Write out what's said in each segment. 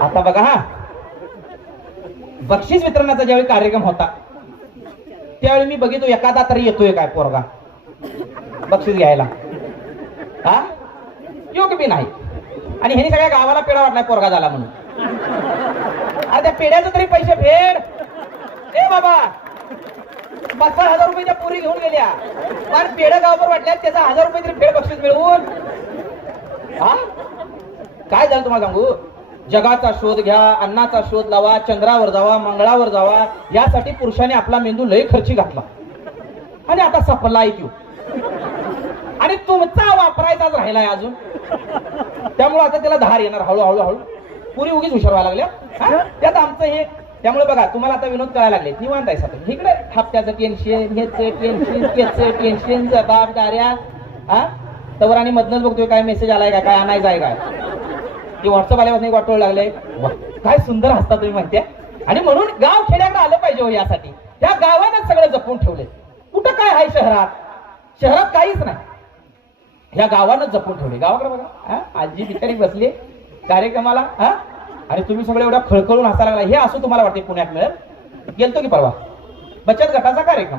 आता बघा हा. बक्षीस वितरणाचा ज्यावेळी कार्यक्रम होता त्यावेळी मी बघितो एखादा तरी येतोय काय पोरगा? बक्षीस घ्यायला. हा? योग बी नाही. आणि ह्यानी सगळ्या गावाला पेढा वाटलाय पोरगा झाला म्हणून. अरे त्या पेढ्याचं तरी पैसे फेड ए बाबा पाच पाच हजार रुपयाच्या पुरी घेऊन गेल्या. पण पेढं गावभर वाटल्या त्याचा हजार रुपये तरी फेड बक्षीस मिळवून. हा? काय झालं तुम्हाला सांगू? जगाचा शोध घ्या अन्नाचा शोध लावा चंद्रावर जावा मंगळावर जावा यासाठी पुरुषाने आपला मेंदू लय खर्ची घातला. आणि आता सफला तो आणि तुमचा वापरायचाच राहिलाय अजून. त्यामुळे आता त्याला धार येणार हळूहळू हळू. पुरी उगीच हुशार व्हायला लागल्या? त्यात आमचं हे त्यामुळे बघा तुम्हाला आता विनोद कळायला लागले. निवांत आहे सध्या इकडे हप्त्याचं टेन्शन ह्याचं टेन्शन त्याचं टेन्शन जबाबदाऱ्या. हा? तवर आणि मधनच बघतोय काय मेसेज आलाय का काय आणायचं आहे काय. ते व्हॉट्सअप आल्यापासून वाटवू लागले काय सुंदर हसता तुम्ही म्हणते. आणि म्हणून गाव खेड्याकडे आलं पाहिजे हो यासाठी. त्या गावानं सगळं जपून ठेवले कुठं काय आहे शहरात? शहरात काहीच नाही. ह्या गावानं जपून ठेवले गावाकडे बघा. हा? आजी बिचारी बसली कार्यक्रमाला. हा? आणि तुम्ही सगळे एवढ्या खळखळून हसायला लागला. हे असं तुम्हाला वाटते पुण्यात मिळत गेलतो की परवा? बचत गटाचा कार्यक्रम.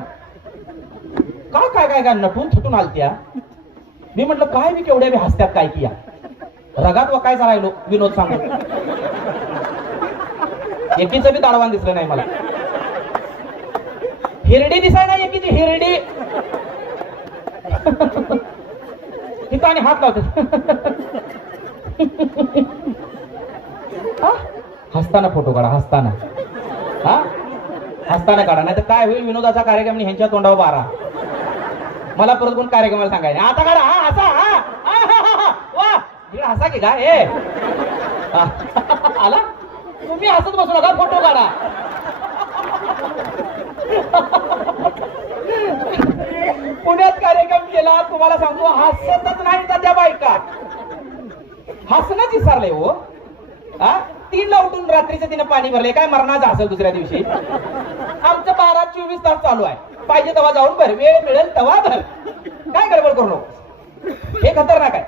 काय काय काय काय नटून थटून आलत्या? मी म्हटलं काय मी केवढ्या बी हसत्यात काय किया रगात वकायचा राहिलो विनोद सांगून एकीचं बी दाडवान दिसलं नाही मला. हिरडी दिसाय ना एकीची हिरडी. तिथं आणि हात लावते. हा? हसताना फोटो काढा हसताना. हा? हसताना काढा नाही तर काय होईल विनोदाचा कार्यक्रम ह्यांच्या तोंडावर बारा. मला परत कोण कार्यक्रमाला सांगायचं? आता काढा हा असा हा. इकडे हसा की का ए आला? तुम्ही हसत बसू नका फोटो काढा. पुण्यात कार्यक्रम केला तुम्हाला सांगतो हसतच नाही तर त्या बायका. हसणंच विसरले हो. हा? तीनला उठून रात्रीचं तिने पाणी भरले. काय मरणाचं असेल दुसऱ्या दिवशी? आमचं बारा चोवीस तास चालू आहे. पाहिजे तेव्हा जाऊन भर. वेळ मिळेल तेव्हा भर. काय गडबड करू नको हे खतरनाक आहे.